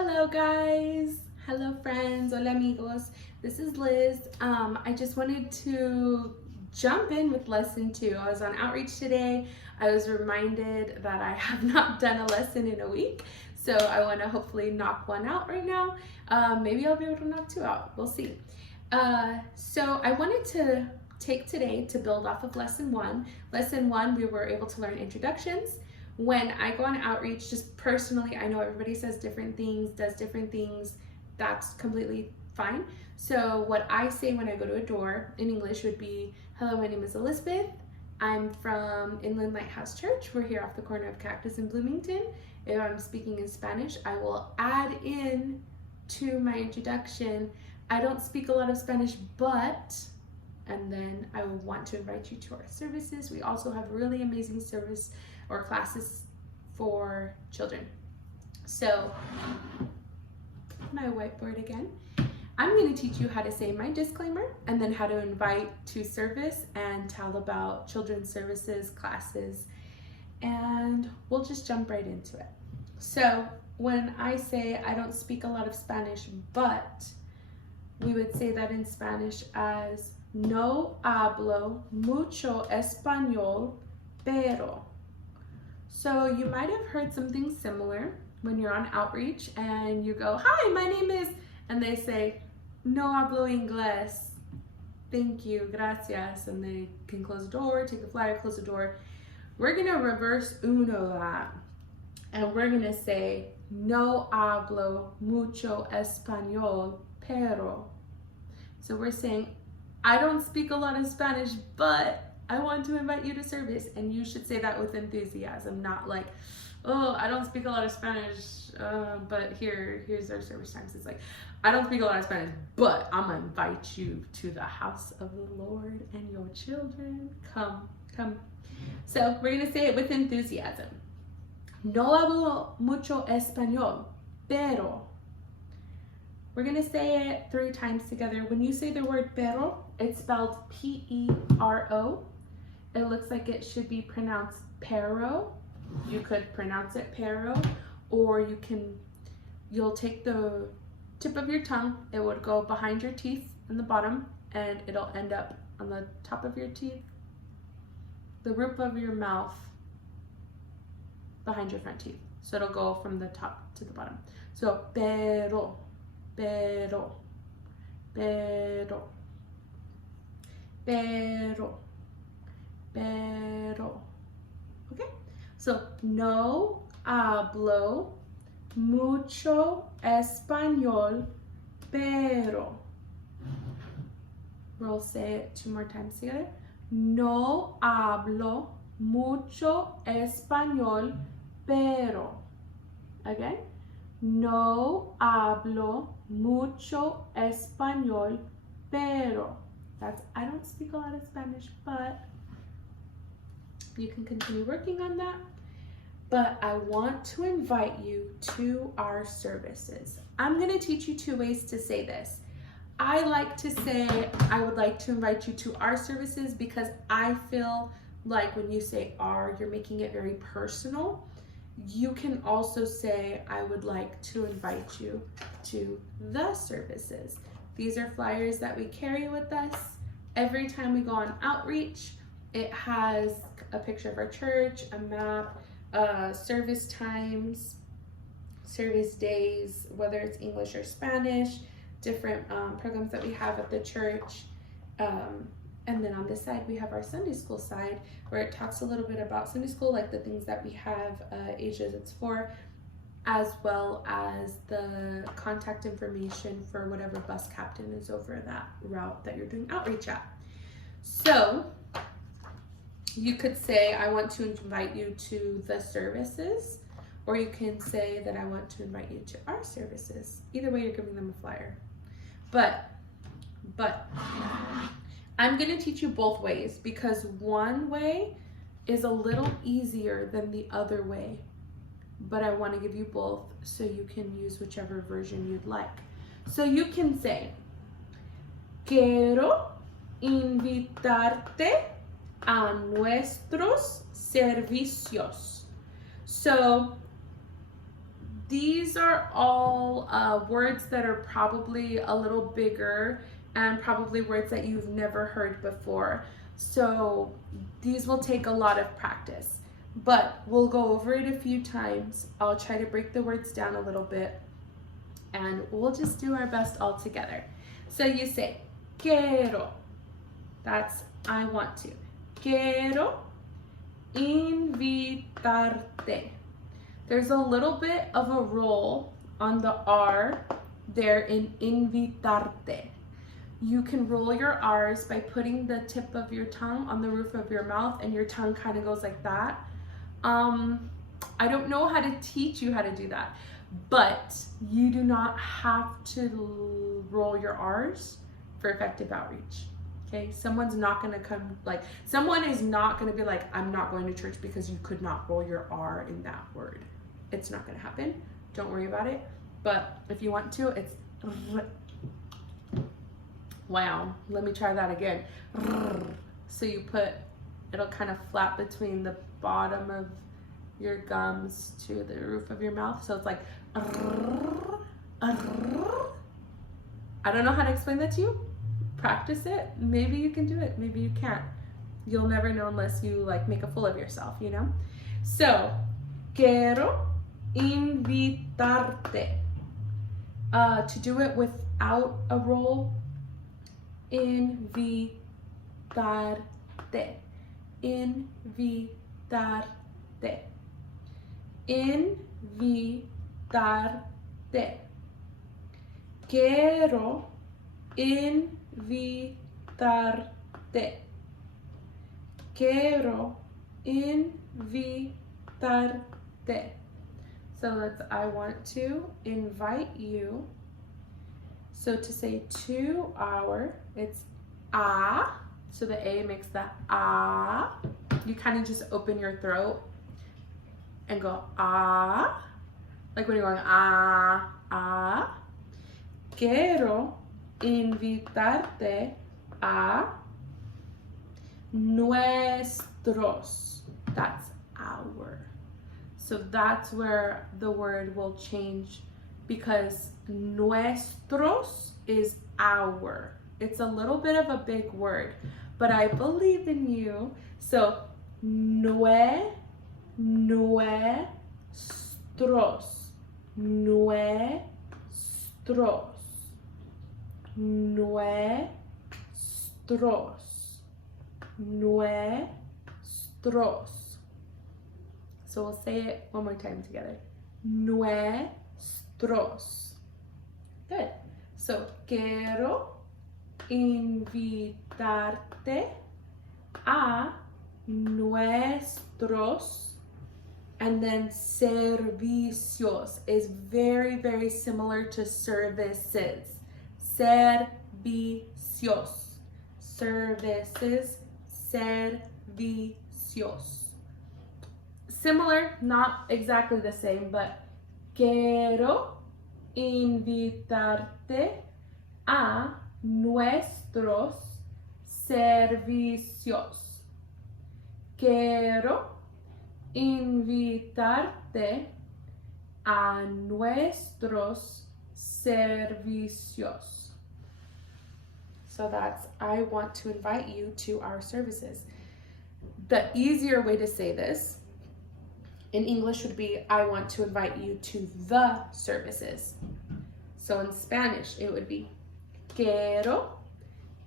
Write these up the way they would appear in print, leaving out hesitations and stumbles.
Hello guys, hello friends, hola amigos. This is Liz. I just wanted to jump in with lesson 2. I was on outreach today. I was reminded that I have not done a lesson in a week, so I want to hopefully knock one out right now. Maybe I'll be able to knock 2 out. We'll see. So I wanted to take today to build off of lesson 1. Lesson 1, we were able to learn introductions. When I go on outreach, just personally, I know everybody says different things, does different things. That's completely fine. So what I say when I go to a door in English would be, hello, my name is Elizabeth. I'm from Inland Lighthouse Church. We're here off the corner of Cactus and Bloomington. If I'm speaking in Spanish, I will add in to my introduction, I don't speak a lot of Spanish, but, and then I will want to invite you to our services. We also have really amazing service or classes for children. So, my whiteboard again. I'm going to teach you how to say my disclaimer and then how to invite to service and tell about children's services, classes, and we'll just jump right into it. So, when I say I don't speak a lot of Spanish, but, we would say that in Spanish as no hablo mucho español, pero. So you might have heard something similar when you're on outreach and you go, hi, my name is, and they say, no hablo inglés, thank you, gracias, and they can close the door, take the flyer, close the door. We're gonna reverse uno that, and we're gonna say, no hablo mucho español, pero. So we're saying, I don't speak a lot of Spanish, but I want to invite you to service, and you should say that with enthusiasm, not like, oh, I don't speak a lot of Spanish, but here's our service times. It's like, I don't speak a lot of Spanish, but I'm gonna invite you to the house of the Lord and your children. Come. So we're gonna say it with enthusiasm. No hablo mucho español, pero. We're gonna say it 3 times together. When you say the word pero, it's spelled P-E-R-O. It looks like it should be pronounced pero. You could pronounce it pero, or you'll take the tip of your tongue, it would go behind your teeth in the bottom, and it'll end up on the top of your teeth, the roof of your mouth, behind your front teeth. So it'll go from the top to the bottom. So, pero, pero, pero, pero, pero. Okay? So, no hablo mucho español, pero. We'll say it 2 more times together. No hablo mucho español, pero. Again. No hablo mucho español, pero. That's, I don't speak a lot of Spanish, but you can continue working on that. But I want to invite you to our services. I'm going to teach you 2 ways to say this. I like to say, I would like to invite you to our services because I feel like when you say our, you're making it very personal. You can also say, I would like to invite you to the services. These are flyers that we carry with us. Every time we go on outreach, it has a picture of our church, a map, service times, service days, whether it's English or Spanish, different programs that we have at the church. And then on this side, we have our Sunday school side where it talks a little bit about Sunday school, like the things that we have, ages it's for, as well as the contact information for whatever bus captain is over that route that you're doing outreach at. So you could say, I want to invite you to the services, or you can say that I want to invite you to our services. Either way, you're giving them a flyer. But I'm going to teach you both ways because one way is a little easier than the other way. But I want to give you both so you can use whichever version you'd like. So you can say, quiero invitarte a nuestros servicios. So these are all words that are probably a little bigger and probably words that you've never heard before. So these will take a lot of practice, but we'll go over it a few times. I'll try to break the words down a little bit and we'll just do our best all together. So you say, quiero. That's I want to. Quiero invitarte. There's a little bit of a roll on the R there in invitarte. You can roll your R's by putting the tip of your tongue on the roof of your mouth and your tongue kind of goes like that. I don't know how to teach you how to do that, but you do not have to roll your R's for effective outreach. Okay, someone is not going to be like, I'm not going to church because you could not roll your R in that word. It's not going to happen. Don't worry about it. But if you want to, it's wow. Let me try that again. So you it'll kind of flap between the bottom of your gums to the roof of your mouth. So it's like, I don't know how to explain that to you. Practice it. Maybe you can do it. Maybe you can't. You'll never know unless you make a fool of yourself, you know? So, quiero invitarte. To do it without a roll, invitarte. Invitarte. Invitarte. Quiero invitarte. Quiero invitarte. So I want to invite you. So to say to our, it's a. So the A makes the a. You kind of just open your throat and go ah. Like when you're going ah, ah. Quiero invitarte a nuestros. That's our. So that's where the word will change because nuestros is our. It's a little bit of a big word, but I believe in you. So nuestros. Nuestros. Nuestros. Nuestros. So we'll say it one more time together. Nuestros. Good. So quiero invitarte a nuestros. And then servicios is very, very similar to services. Servicios. Services. Servicios. Similar, not exactly the same, but quiero invitarte a nuestros servicios. Quiero invitarte a nuestros servicios. So that's, I want to invite you to our services. The easier way to say this in English would be, I want to invite you to the services. So in Spanish, it would be, quiero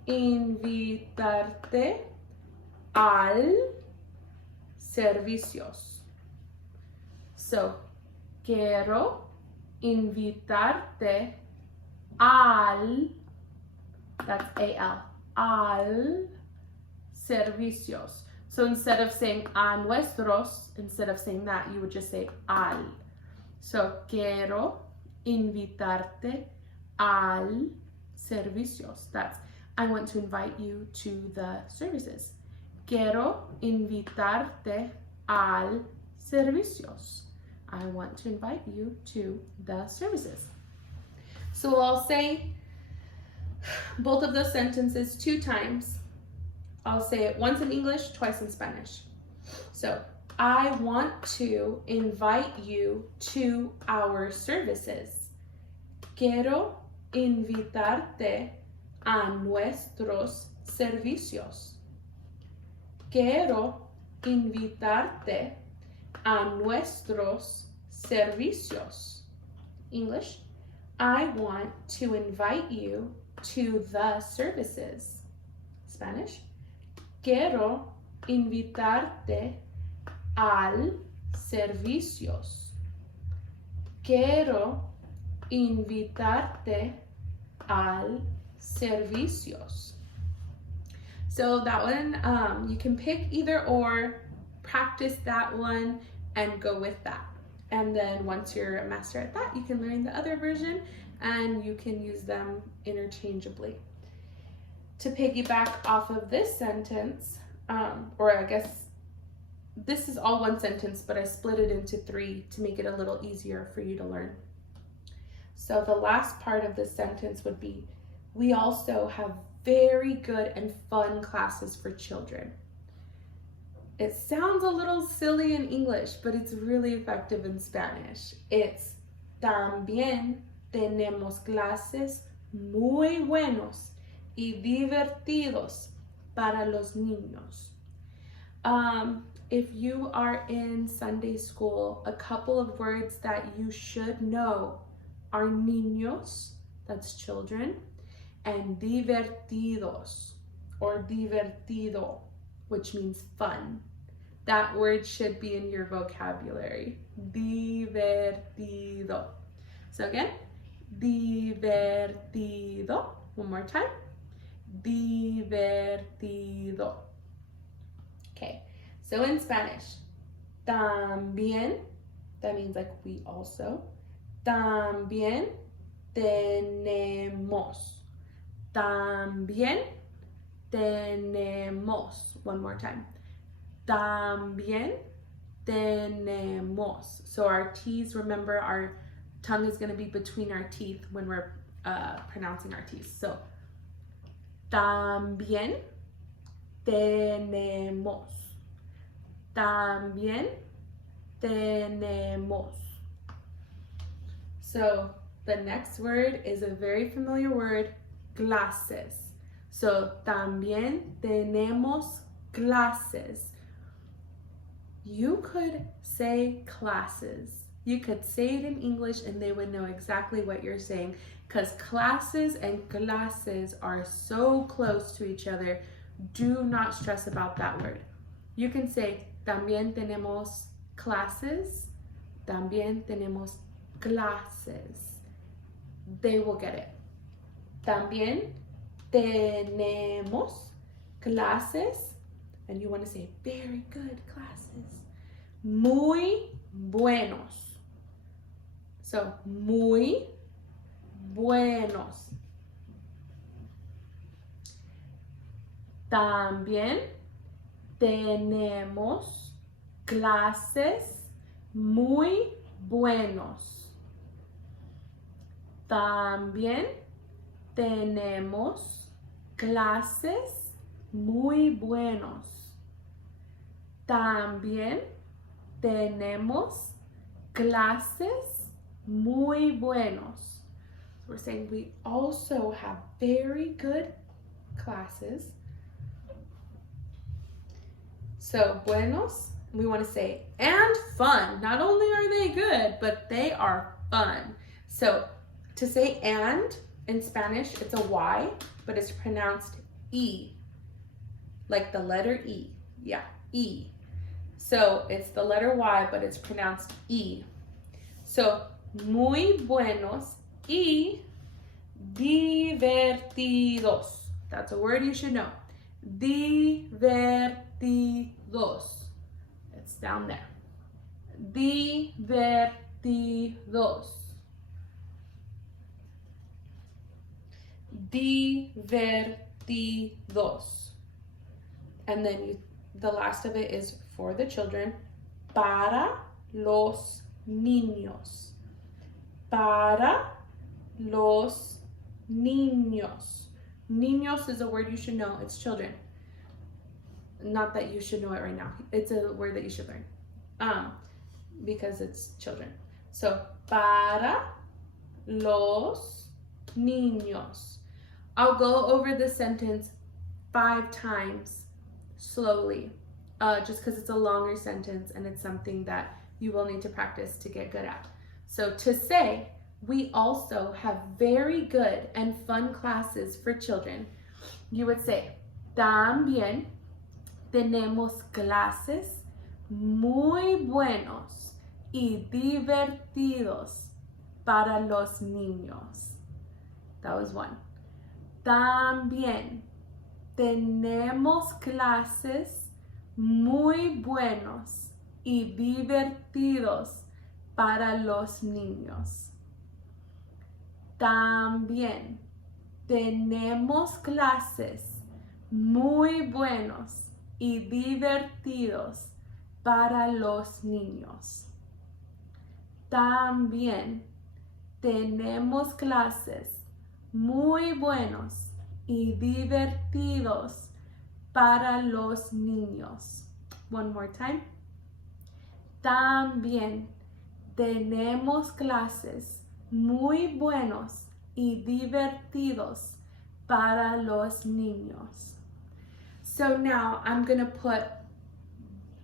invitarte al servicios. So, quiero invitarte al, that's A-L, al servicios. So instead of saying a nuestros, instead of saying that, you would just say al. So, quiero invitarte al servicios. That's, I want to invite you to the services. Quiero invitarte al servicios. I want to invite you to the services. So I'll say both of those sentences 2 times. I'll say it once in English, twice in Spanish. So, I want to invite you to our services. Quiero invitarte a nuestros servicios. Quiero invitarte a nuestros servicios. English, I want to invite you to the services. Spanish, quiero invitarte al servicios. Quiero invitarte al servicios. So that one, you can pick either or, practice that one, and go with that. And then once you're a master at that, you can learn the other version and you can use them interchangeably. To piggyback off of this sentence, or I guess this is all one sentence, but I split it into 3 to make it a little easier for you to learn. So the last part of this sentence would be, we also have very good and fun classes for children. It sounds a little silly in English, but it's really effective in Spanish. It's también tenemos clases muy buenos y divertidos para los niños. If you are in Sunday school, a couple of words that you should know are niños, that's children, and divertidos, or divertido, which means fun. That word should be in your vocabulary. Divertido. So again, divertido. One more time. Divertido. Okay, so in Spanish, también, that means like we also. También tenemos. También tenemos. One more time. También tenemos. So our T's, remember, our tongue is going to be between our teeth when we're pronouncing our T's. So, también tenemos. También tenemos. So the next word is a very familiar word, clases. So también tenemos clases. You could say classes. You could say it in English and they would know exactly what you're saying, because classes and clases are so close to each other. Do not stress about that word. You can say también tenemos clases. También tenemos clases. They will get it. También tenemos clases. And you want to say very good classes. Muy buenos. So, muy buenos. También tenemos clases muy buenos. También tenemos clases muy buenos. También tenemos clases muy buenos. So we're saying we also have very good classes. So buenos, we want to say and fun. Not only are they good, but they are fun. So to say and in Spanish, it's a Y, but it's pronounced E, like the letter E. Yeah, E. So it's the letter Y, but it's pronounced E. So muy buenos y divertidos. That's a word you should know. Divertidos. It's down there. Divertidos. Divertidos. And then the last of it is for the children. Para los niños. Para los niños. Niños is a word you should know. It's children. Not that you should know it right now. It's a word that you should learn. because it's children. So, para los niños. I'll go over the sentence 5 times slowly, just because it's a longer sentence and it's something that you will need to practice to get good at. So to say, we also have very good and fun classes for children, you would say, también tenemos clases muy buenos y divertidos para los niños. That was 1. También tenemos clases muy buenos y divertidos para los niños. También tenemos clases muy buenos y divertidos para los niños. También tenemos clases muy buenos y divertidos para los niños. One more time. También tenemos clases muy buenos y divertidos para los niños. So now I'm going to put,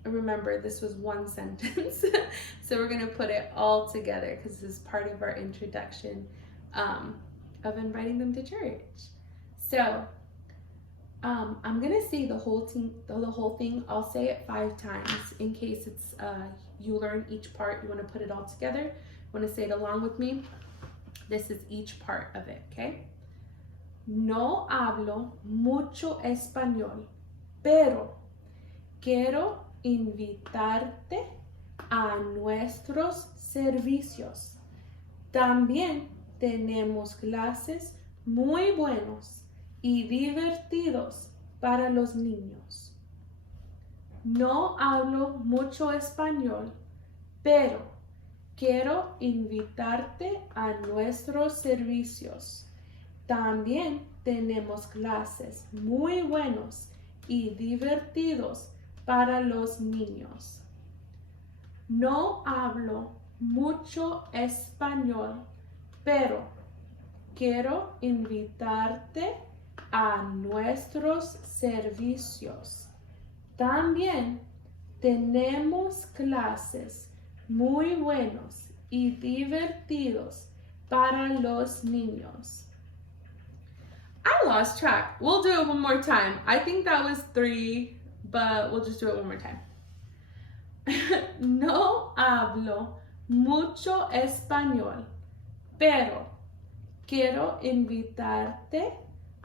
remember this was 1 sentence, so we're going to put it all together because this is part of our introduction of inviting them to church. So I'm going to say the whole thing. I'll say it 5 times in case it's you learn each part. You want to put it all together. You want to say it along with me. This is each part of it, okay? No hablo mucho español, pero quiero invitarte a nuestros servicios. También tenemos clases muy buenos y divertidos para los niños. No hablo mucho español, pero quiero invitarte a nuestros servicios. También tenemos clases muy buenos y divertidos para los niños. No hablo mucho español, pero quiero invitarte a nuestros servicios. También tenemos clases muy buenos y divertidos para los niños. I lost track. We'll do it one more time. I think that was 3, but we'll just do it one more time. No hablo mucho español, pero quiero invitarte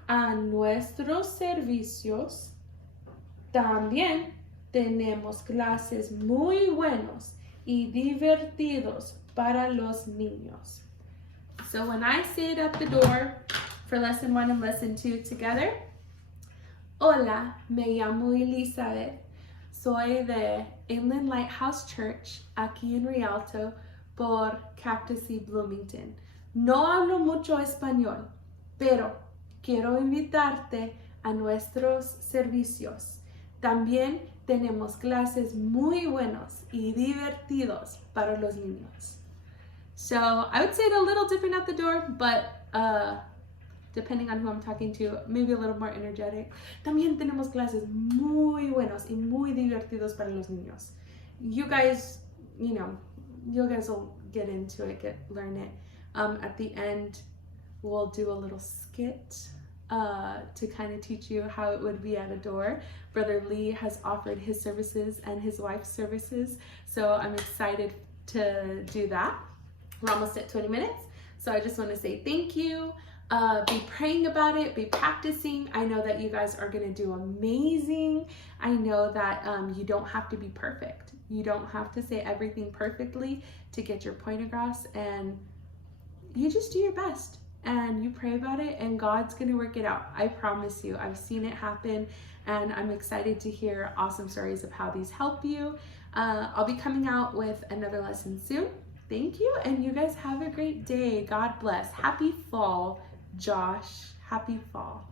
a nuestros servicios. También tenemos clases muy buenos y divertidos para los niños. So when I say it at the door for lesson 1 and lesson 2 together, hola, me llamo Elizabeth. Soy de Inland Lighthouse Church, aquí en Rialto, por Cactus y Bloomington. No hablo mucho español, pero quiero invitarte a nuestros servicios. También tenemos clases muy buenos y divertidos para los niños. So I would say it a little different at the door, but depending on who I'm talking to, maybe a little more energetic. También tenemos clases muy buenos y muy divertidos para los niños. You guys, you guys will get into it, learn it. At the end, we'll do a little skit to kind of teach you how it would be at a door. Brother Lee has offered his services and his wife's services, so I'm excited to do that. We're almost at 20 minutes, so I just want to say thank you. Be praying about it, be practicing. I know that you guys are going to do amazing. I know that you don't have to be perfect. You don't have to say everything perfectly to get your point across, and you just do your best and you pray about it, and God's going to work it out. I promise you. I've seen it happen, and I'm excited to hear awesome stories of how these help you. I'll be coming out with another lesson soon. Thank you, and you guys have a great day. God bless. Happy fall, Josh. Happy fall.